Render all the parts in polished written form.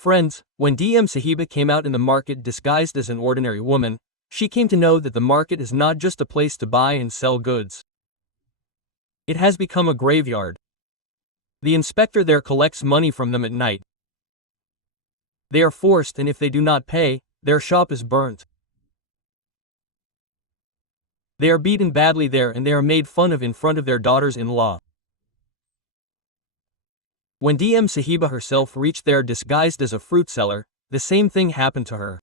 Friends, when Sahiba came out in the market disguised as an ordinary woman, she came to know that the market is not just a place to buy and sell goods. It has become a graveyard. The inspector there collects money from them at night. They are forced, and if they do not pay, their shop is burnt. They are beaten badly there, and they are made fun of in front of their daughters-in-law. When Sahiba herself reached there disguised as a fruit seller, the same thing happened to her.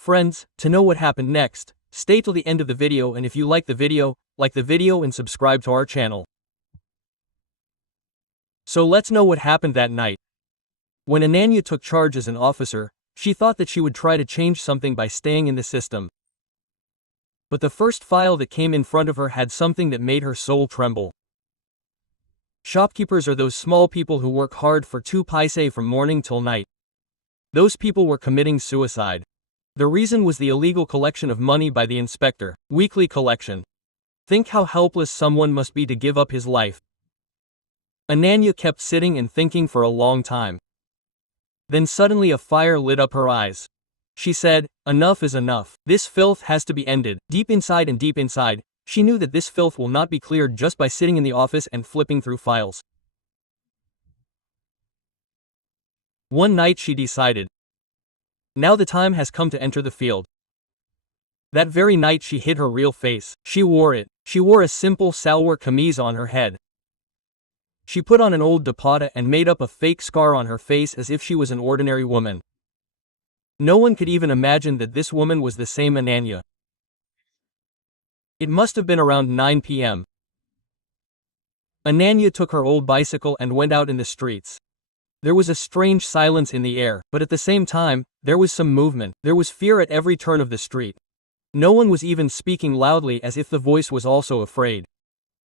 Friends, to know what happened next, stay till the end of the video, and if you like the video and subscribe to our channel. So let's know what happened that night. When Ananya took charge as an officer, she thought that she would try to change something by staying in the system. But the first file that came in front of her had something that made her soul tremble. Shopkeepers are those small people who work hard for 2 paise from morning till night. Those people were committing suicide. The reason was the illegal collection of money by the inspector, weekly collection. Think how helpless someone must be to give up his life. Ananya kept sitting and thinking for a long time. Then suddenly a fire lit up her eyes. She said, "Enough is enough. This filth has to be ended." Deep inside, she knew that this filth will not be cleared just by sitting in the office and flipping through files. One night she decided. Now the time has come to enter the field. That very night she hid her real face. She wore it. She wore a simple salwar kameez on her head. She put on an old dupatta and made up a fake scar on her face as if she was an ordinary woman. No one could even imagine that this woman was the same Ananya. It must have been around 9 p.m. Ananya took her old bicycle and went out in the streets. There was a strange silence in the air, but at the same time, there was some movement. There was fear at every turn of the street. No one was even speaking loudly, as if the voice was also afraid.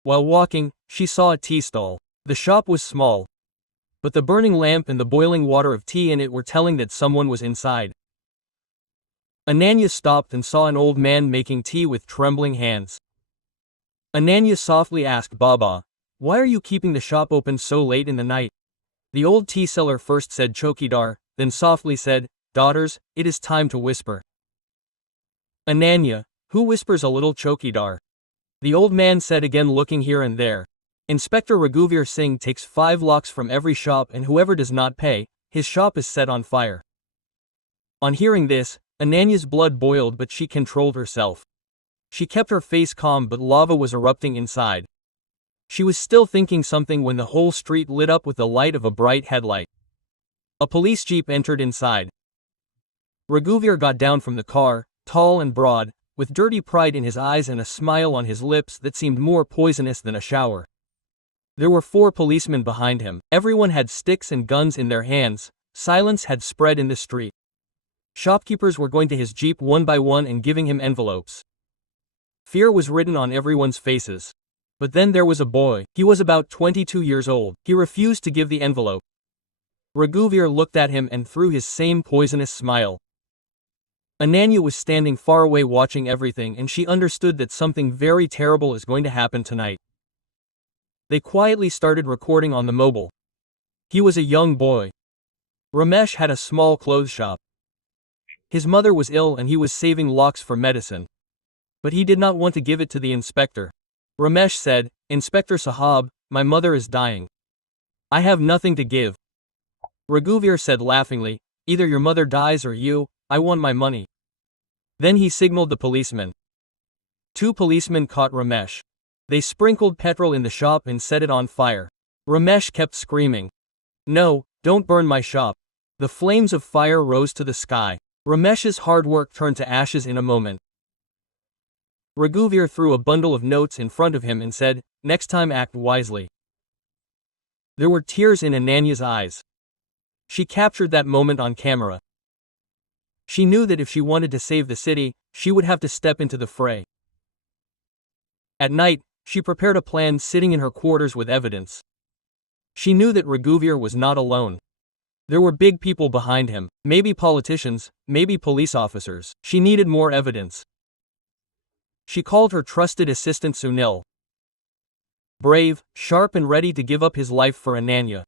While walking, she saw a tea stall. The shop was small, but the burning lamp and the boiling water of tea in it were telling that someone was inside. Ananya stopped and saw an old man making tea with trembling hands. Ananya softly asked, "Baba, why are you keeping the shop open so late in the night?" The old tea seller first said "Chokidar," then softly said, "Daughters, it is time to whisper." "Ananya, who whispers a little, Chokidar?" The old man said again, looking here and there. "Inspector Raghuvir Singh takes 5 lakhs from every shop, and whoever does not pay, his shop is set on fire." On hearing this, Ananya's blood boiled, but she controlled herself. She kept her face calm, but lava was erupting inside. She was still thinking something when the whole street lit up with the light of a bright headlight. A police jeep entered inside. Raghuvir got down from the car, tall and broad, with dirty pride in his eyes and a smile on his lips that seemed more poisonous than a shower. There were 4 policemen behind him. Everyone had sticks and guns in their hands. Silence had spread in the street. Shopkeepers were going to his jeep one by one and giving him envelopes. Fear was written on everyone's faces. But then there was a boy. He was about 22 years old. He refused to give the envelope. Raghuvir looked at him and threw his same poisonous smile. Ananya was standing far away watching everything, and she understood that something very terrible is going to happen tonight. They quietly started recording on the mobile. He was a young boy. Ramesh had a small clothes shop. His mother was ill and he was saving lakhs for medicine. But he did not want to give it to the inspector. Ramesh said, "Inspector Sahab, my mother is dying. I have nothing to give." Raghuvir said laughingly, "Either your mother dies or you, I want my money." Then he signaled the policemen. 2 policemen caught Ramesh. They sprinkled petrol in the shop and set it on fire. Ramesh kept screaming, "No, don't burn my shop." The flames of fire rose to the sky. Ramesh's hard work turned to ashes in a moment. Raghuvir threw a bundle of notes in front of him and said, "Next time act wisely." There were tears in Ananya's eyes. She captured that moment on camera. She knew that if she wanted to save the city, she would have to step into the fray. At night, she prepared a plan, sitting in her quarters with evidence. She knew that Raghuvir was not alone. There were big people behind him, maybe politicians, maybe police officers. She needed more evidence. She called her trusted assistant Sunil. Brave, sharp and ready to give up his life for Ananya.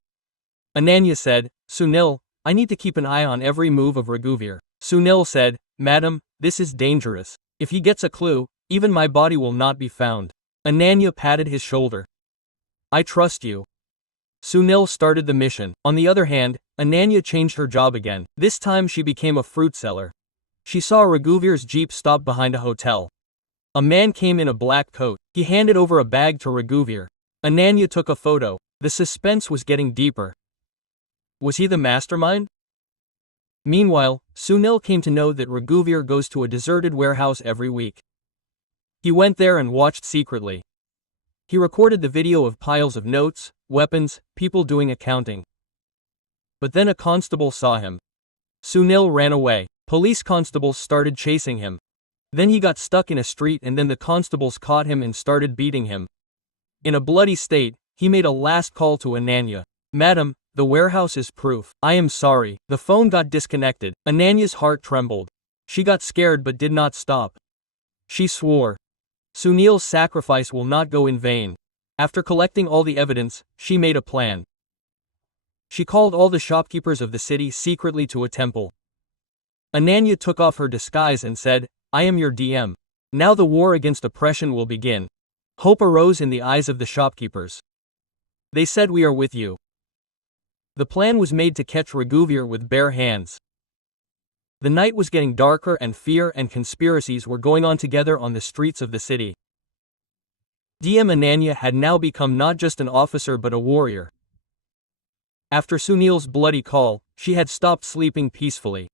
Ananya said, Sunil, I need to keep an eye on every move of Raghuvir. Sunil said, Madam, this is dangerous. If he gets a clue, even my body will not be found. Ananya patted his shoulder. I trust you. Sunil started the mission. On the other hand, Ananya changed her job again. This time she became a fruit seller. She saw Raghuvir's jeep stop behind a hotel. A man came in a black coat. He handed over a bag to Raghuvir. Ananya took a photo. The suspense was getting deeper. Was he the mastermind? Meanwhile, Sunil came to know that Raghuvir goes to a deserted warehouse every week. He went there and watched secretly. He recorded the video of piles of notes, weapons, people doing accounting. But then a constable saw him. Sunil ran away. Police constables started chasing him. Then he got stuck in a street and then the constables caught him and started beating him. In a bloody state, he made a last call to Ananya. Madam, the warehouse is proof. I am sorry. The phone got disconnected. Ananya's heart trembled. She got scared but did not stop. She swore. Sunil's sacrifice will not go in vain. After collecting all the evidence, she made a plan. She called all the shopkeepers of the city secretly to a temple. Ananya took off her disguise and said, I am your DM. Now the war against oppression will begin. Hope arose in the eyes of the shopkeepers. They said, we are with you. The plan was made to catch Raghuvir with bare hands. The night was getting darker and fear and conspiracies were going on together on the streets of the city. DM Ananya had now become not just an officer but a warrior. After Sunil's bloody call, she had stopped sleeping peacefully.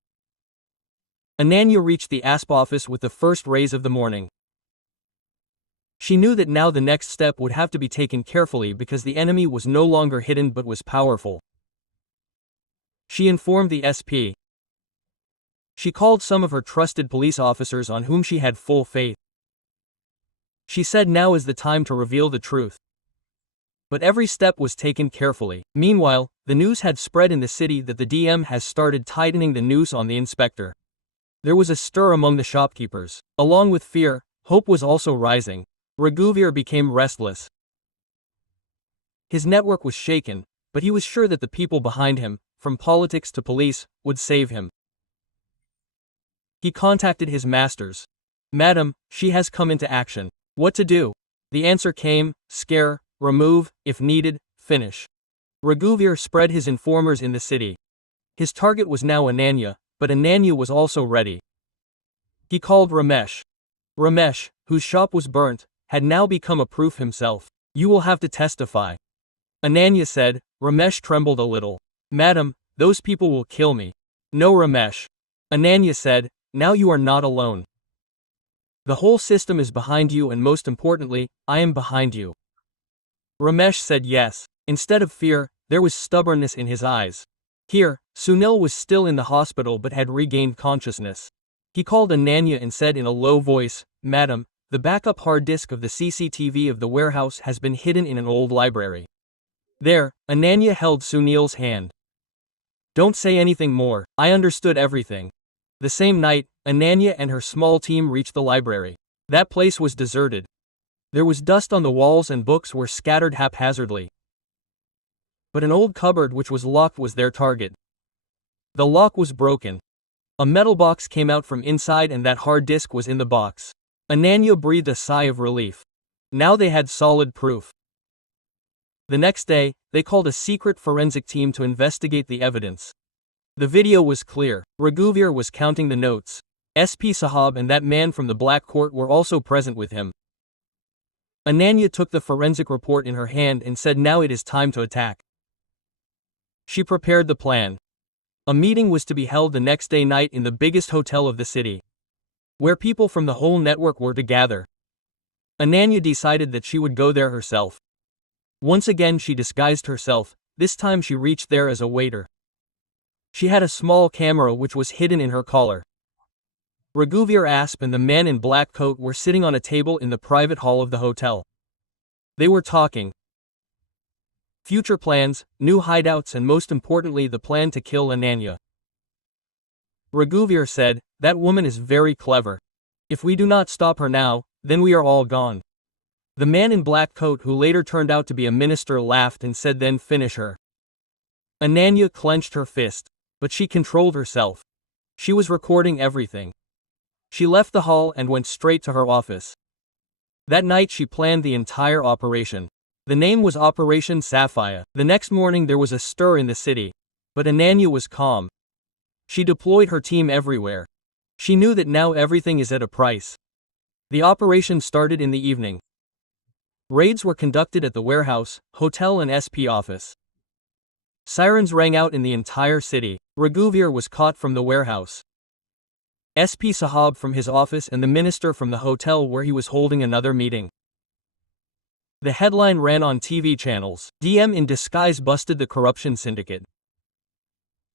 Ananya reached the ASP office with the first rays of the morning. She knew that now the next step would have to be taken carefully because the enemy was no longer hidden but was powerful. She informed the SP. She called some of her trusted police officers on whom she had full faith. She said now is the time to reveal the truth. But every step was taken carefully. Meanwhile, the news had spread in the city that the DM has started tightening the noose on the inspector. There was a stir among the shopkeepers. Along with fear, hope was also rising. Raghuvir became restless. His network was shaken, but he was sure that the people behind him, from politics to police, would save him. He contacted his masters. Madam, she has come into action. What to do? The answer came, scare, remove, if needed, finish. Raghuvir spread his informers in the city. His target was now Ananya, but Ananya was also ready. He called Ramesh. Ramesh, whose shop was burnt, had now become a proof himself. You will have to testify. Ananya said. Ramesh trembled a little. Madam, those people will kill me. No, Ramesh. Ananya said, now you are not alone. The whole system is behind you and most importantly, I am behind you. Ramesh said yes. Instead of fear, there was stubbornness in his eyes. Here, Sunil was still in the hospital but had regained consciousness. He called Ananya and said in a low voice, Madam, the backup hard disk of the CCTV of the warehouse has been hidden in an old library. There, Ananya held Sunil's hand. Don't say anything more, I understood everything. The same night, Ananya and her small team reached the library. That place was deserted. There was dust on the walls and books were scattered haphazardly. But an old cupboard which was locked was their target. The lock was broken. A metal box came out from inside and that hard disk was in the box. Ananya breathed a sigh of relief. Now they had solid proof. The next day, they called a secret forensic team to investigate the evidence. The video was clear. Raghuvir was counting the notes. SP Sahab and that man from the Black Court were also present with him. Ananya took the forensic report in her hand and said now it is time to attack. She prepared the plan. A meeting was to be held the next day night in the biggest hotel of the city, where people from the whole network were to gather. Ananya decided that she would go there herself. Once again she disguised herself, this time she reached there as a waiter. She had a small camera which was hidden in her collar. Raghuvir Asp and the man in black coat were sitting on a table in the private hall of the hotel. They were talking. Future plans, new hideouts and most importantly the plan to kill Ananya. Raghuvir said, that woman is very clever. If we do not stop her now, then we are all gone. The man in black coat who later turned out to be a minister laughed and said then finish her. Ananya clenched her fist, but she controlled herself. She was recording everything. She left the hall and went straight to her office. That night she planned the entire operation. The name was Operation Sapphire. The next morning there was a stir in the city. But Ananya was calm. She deployed her team everywhere. She knew that now everything is at a price. The operation started in the evening. Raids were conducted at the warehouse, hotel and SP office. Sirens rang out in the entire city. Raghuvir was caught from the warehouse. SP Sahab from his office and the minister from the hotel where he was holding another meeting. The headline ran on TV channels. DM in disguise busted the corruption syndicate.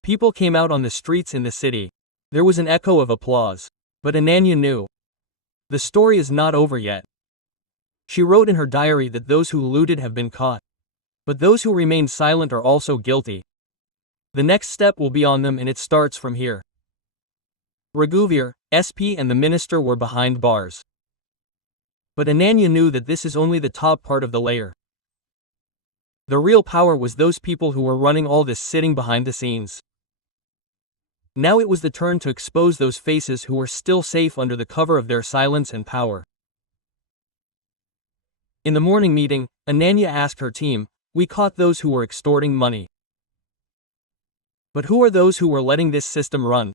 People came out on the streets in the city. There was an echo of applause. But Ananya knew. The story is not over yet. She wrote in her diary that those who looted have been caught. But those who remained silent are also guilty. The next step will be on them and it starts from here. Raghuvir, SP and the minister were behind bars. But Ananya knew that this is only the top part of the layer. The real power was those people who were running all this sitting behind the scenes. Now it was the turn to expose those faces who were still safe under the cover of their silence and power. In the morning meeting, Ananya asked her team, "We caught those who were extorting money. But who are those who were letting this system run?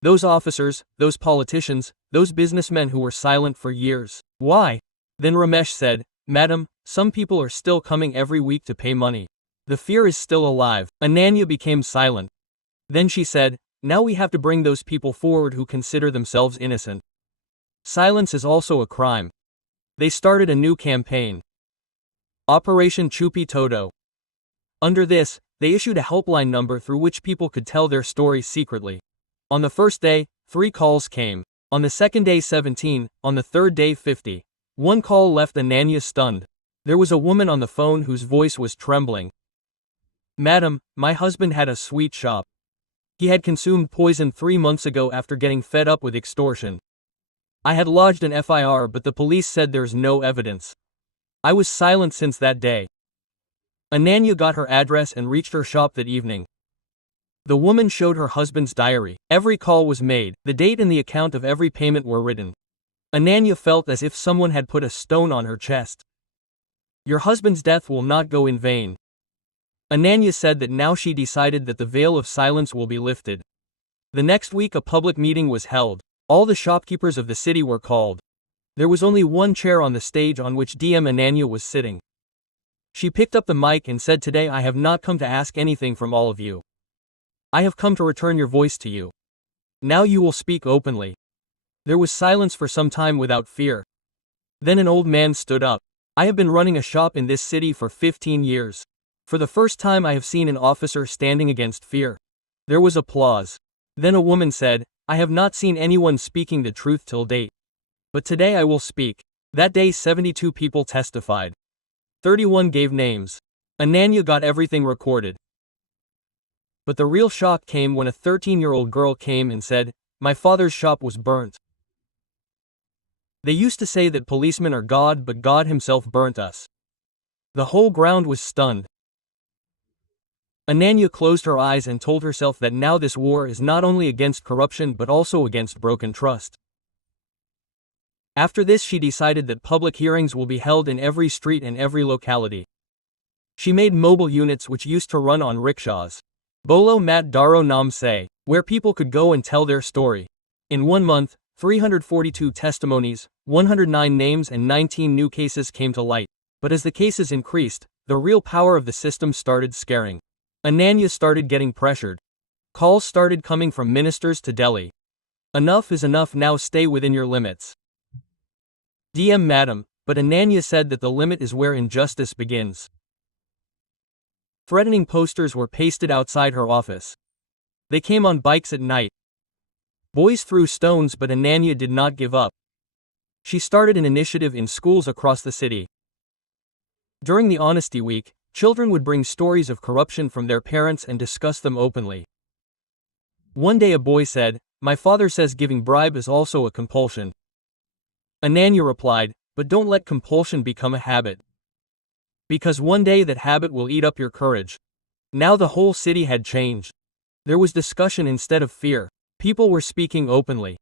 Those officers, those politicians, those businessmen who were silent for years. Why?" Then Ramesh said, "Madam, some people are still coming every week to pay money. The fear is still alive." Ananya became silent. Then she said, "Now we have to bring those people forward who consider themselves innocent. Silence is also a crime." They started a new campaign. Operation Chupi Todo. Under this, they issued a helpline number through which people could tell their stories secretly. On the first day, 3 calls came. On the second day 17, on the third day 50. One call left Ananya stunned. There was a woman on the phone whose voice was trembling. "Madam, my husband had a sweet shop. He had consumed poison 3 months ago after getting fed up with extortion. I had lodged an FIR but the police said there's no evidence. I was silent since that day." Ananya got her address and reached her shop that evening. The woman showed her husband's diary. Every call was made, the date and the account of every payment were written. Ananya felt as if someone had put a stone on her chest. "Your husband's death will not go in vain." Ananya said that now she decided that the veil of silence will be lifted. The next week a public meeting was held. All the shopkeepers of the city were called. There was only one chair on the stage on which DM Ananya was sitting. She picked up the mic and said, "Today I have not come to ask anything from all of you. I have come to return your voice to you. Now you will speak openly." There was silence for some time without fear. Then an old man stood up. "I have been running a shop in this city for 15 years. For the first time I have seen an officer standing against fear." There was applause. Then a woman said, "I have not seen anyone speaking the truth till date. But today I will speak." That day 72 people testified. 31 gave names. Ananya got everything recorded. But the real shock came when a 13-year-old girl came and said, "My father's shop was burnt. They used to say that policemen are God, but God himself burnt us." The whole ground was stunned. Ananya closed her eyes and told herself that now this war is not only against corruption but also against broken trust. After this she decided that public hearings will be held in every street and every locality. She made mobile units which used to run on rickshaws. Bolo Mat Daro Nam Se, where people could go and tell their story. In 1 month, 342 testimonies, 109 names and 19 new cases came to light. But as the cases increased, the real power of the system started scaring. Ananya started getting pressured. Calls started coming from ministers to Delhi. "Enough is enough, now stay within your limits." DM Madam, but Ananya said that the limit is where injustice begins. Threatening posters were pasted outside her office. They came on bikes at night. Boys threw stones but Ananya did not give up. She started an initiative in schools across the city. During the Honesty Week, children would bring stories of corruption from their parents and discuss them openly. One day a boy said, "My father says giving bribe is also a compulsion." Ananya replied, "But don't let compulsion become a habit. Because one day that habit will eat up your courage." Now the whole city had changed. There was discussion instead of fear. People were speaking openly.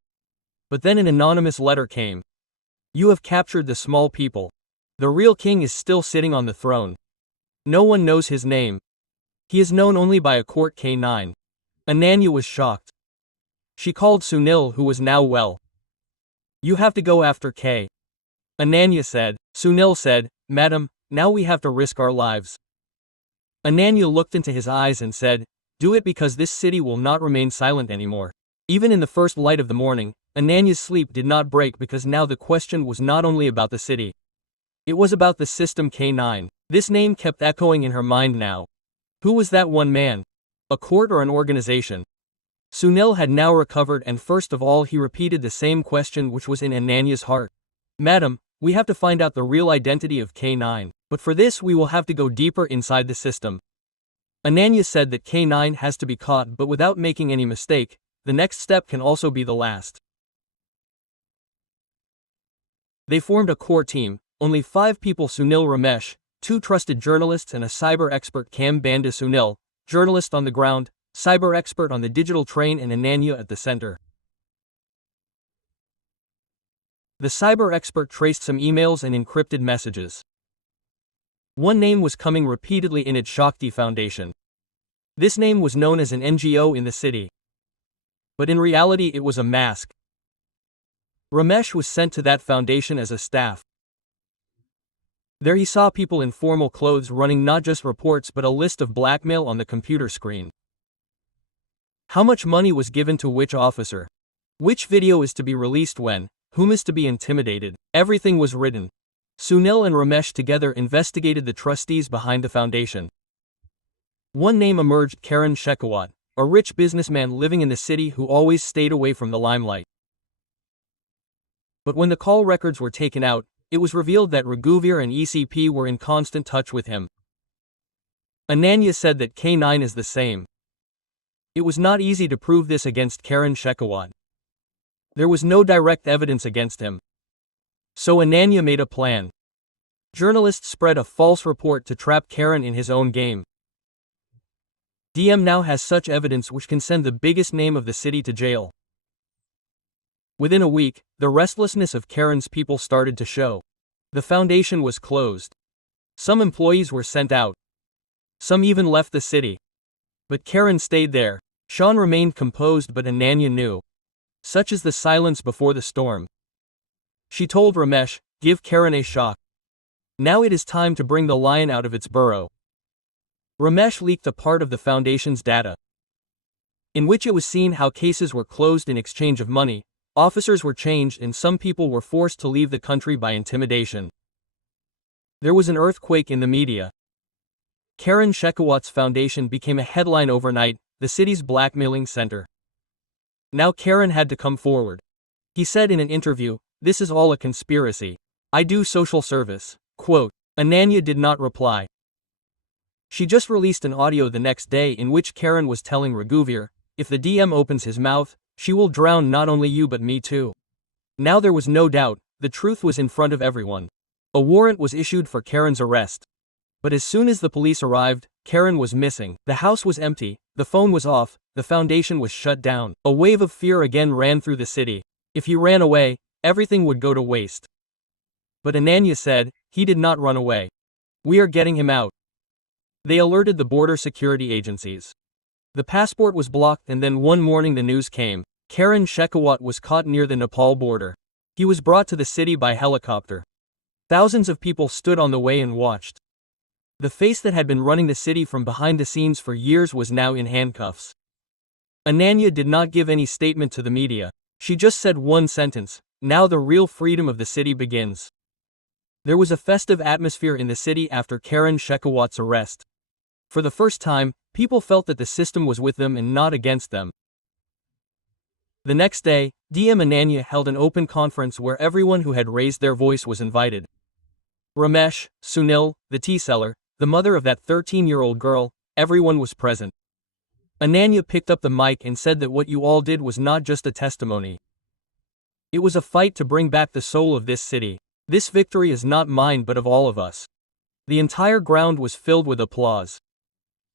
But then an anonymous letter came. You have captured the small people. The real king is still sitting on the throne. No one knows his name. He is known only by a court K9. Ananya was shocked. She called Sunil, who was now well. You have to go after K. Ananya said. Sunil said, Madam, now we have to risk our lives. Ananya looked into his eyes and said, Do it because this city will not remain silent anymore. Even in the first light of the morning, Ananya's sleep did not break because now the question was not only about the city. It was about the system K9. This name kept echoing in her mind now. Who was that one man? A court or an organization? Sunil had now recovered, and first of all he repeated the same question which was in Ananya's heart. Madam, we have to find out the real identity of K9, but for this we will have to go deeper inside the system. Ananya said that K9 has to be caught, but without making any mistake, the next step can also be the last. They formed a core team, only 5 people: Sunil, Ramesh, 2 trusted journalists and a cyber expert, Cam Banda. Sunil, journalist on the ground, cyber expert on the digital train, and Ananya at the center. The cyber expert traced some emails and encrypted messages. One name was coming repeatedly in it: Shakti Foundation. This name was known as an NGO in the city. But in reality it was a mask. Ramesh was sent to that foundation as a staff. There he saw people in formal clothes running not just reports but a list of blackmail on the computer screen. How much money was given to which officer? Which video is to be released when? Whom is to be intimidated? Everything was written. Sunil and Ramesh together investigated the trustees behind the foundation. One name emerged: Karan Shekhawat, a rich businessman living in the city who always stayed away from the limelight. But when the call records were taken out, it was revealed that Raghuvir and ECP were in constant touch with him. Ananya said that K9 is the same. It was not easy to prove this against Karan Shekhawat. There was no direct evidence against him. So Ananya made a plan. Journalists spread a false report to trap Karan in his own game. DM now has such evidence which can send the biggest name of the city to jail. Within a week, the restlessness of Karan's people started to show. The foundation was closed. Some employees were sent out. Some even left the city. But Karan stayed there. Sean remained composed, but Ananya knew. Such is the silence before the storm. She told Ramesh, Give Karan a shock. Now it is time to bring the lion out of its burrow. Ramesh leaked a part of the foundation's data, in which it was seen how cases were closed in exchange of money, officers were changed, and some people were forced to leave the country by intimidation. There was an earthquake in the media. Karan Shekhawat's foundation became a headline overnight, the city's blackmailing center. Now Karan had to come forward. He said in an interview, This is all a conspiracy. I do social service. Quote. Ananya did not reply. She just released an audio the next day in which Karan was telling Raghuvir, if the DM opens his mouth, she will drown not only you but me too. Now there was no doubt, the truth was in front of everyone. A warrant was issued for Karan's arrest. But as soon as the police arrived, Karan was missing. The house was empty, the phone was off, the foundation was shut down. A wave of fear again ran through the city. If he ran away, everything would go to waste. But Ananya said, he did not run away. We are getting him out. They alerted the border security agencies. The passport was blocked, and then one morning the news came. Karan Shekhawat was caught near the Nepal border. He was brought to the city by helicopter. Thousands of people stood on the way and watched. The face that had been running the city from behind the scenes for years was now in handcuffs. Ananya did not give any statement to the media. She just said one sentence, now the real freedom of the city begins. There was a festive atmosphere in the city after Karan Shekhawat's arrest. For the first time, people felt that the system was with them and not against them. The next day, DM Ananya held an open conference where everyone who had raised their voice was invited. Ramesh, Sunil, the tea seller, the mother of that 13-year-old girl, everyone was present. Ananya picked up the mic and said that what you all did was not just a testimony. It was a fight to bring back the soul of this city. This victory is not mine but of all of us. The entire ground was filled with applause.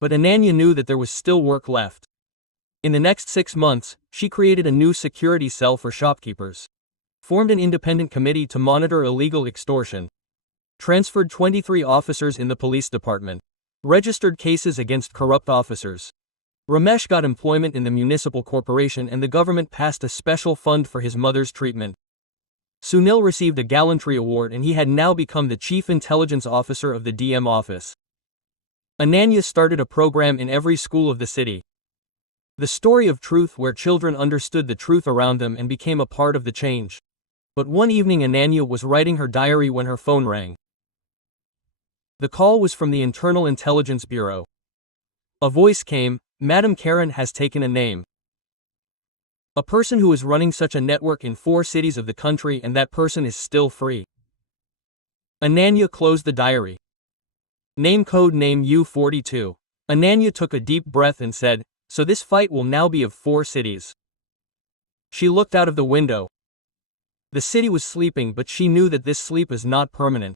But Ananya knew that there was still work left. In the next 6 months, she created a new security cell for shopkeepers, formed an independent committee to monitor illegal extortion, transferred 23 officers in the police department, registered cases against corrupt officers. Ramesh got employment in the municipal corporation and the government passed a special fund for his mother's treatment. Sunil received a gallantry award and he had now become the chief intelligence officer of the DM office. Ananya started a program in every school of the city. The story of truth, where children understood the truth around them and became a part of the change. But one evening Ananya was writing her diary when her phone rang. The call was from the Internal Intelligence Bureau. A voice came, "Madam Karen has taken a name. A person who is running such a network in 4 cities of the country, and that person is still free." Ananya closed the diary. Name code name U42. Ananya took a deep breath and said, "So this fight will now be of 4 cities." She looked out of the window. The city was sleeping, but she knew that this sleep is not permanent.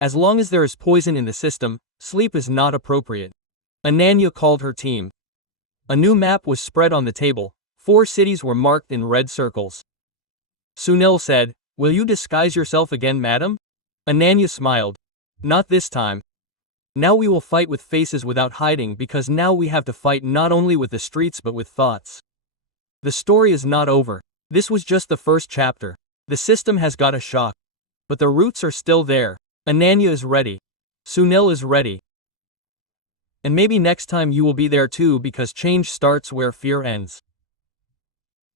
As long as there is poison in the system, sleep is not appropriate. Ananya called her team. A new map was spread on the table. 4 cities were marked in red circles. Sunil said, "Will you disguise yourself again, madam?" Ananya smiled. "Not this time. Now we will fight with faces without hiding, because now we have to fight not only with the streets but with thoughts." The story is not over. This was just the first chapter. The system has got a shock. But the roots are still there. Ananya is ready. Sunil is ready. And maybe next time you will be there too, because change starts where fear ends.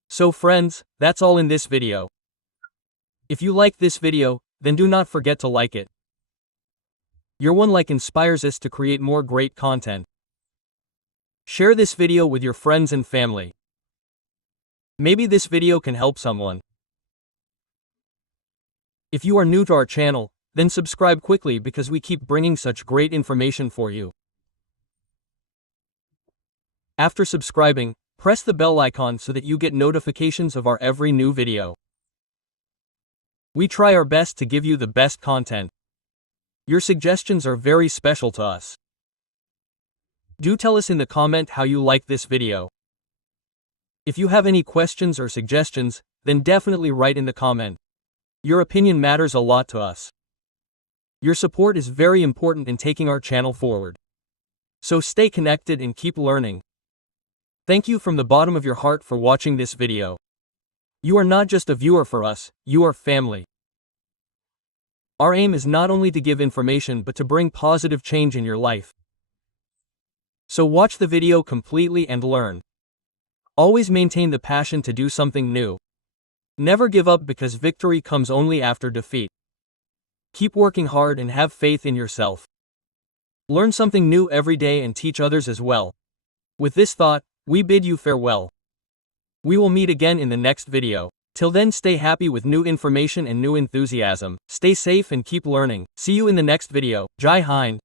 So friends, that's all in this video. If you liked this video, then do not forget to like it. Your one like inspires us to create more great content. Share this video with your friends and family. Maybe this video can help someone. If you are new to our channel, then subscribe quickly because we keep bringing such great information for you. After subscribing, press the bell icon so that you get notifications of our every new video. We try our best to give you the best content. Your suggestions are very special to us. Do tell us in the comment how you like this video. If you have any questions or suggestions, then definitely write in the comment. Your opinion matters a lot to us. Your support is very important in taking our channel forward. So stay connected and keep learning. Thank you from the bottom of your heart for watching this video. You are not just a viewer for us, you are family. Our aim is not only to give information but to bring positive change in your life. So watch the video completely and learn. Always maintain the passion to do something new. Never give up, because victory comes only after defeat. Keep working hard and have faith in yourself. Learn something new every day and teach others as well. With this thought, we bid you farewell. We will meet again in the next video. Till then, stay happy with new information and new enthusiasm. Stay safe and keep learning. See you in the next video. Jai Hind.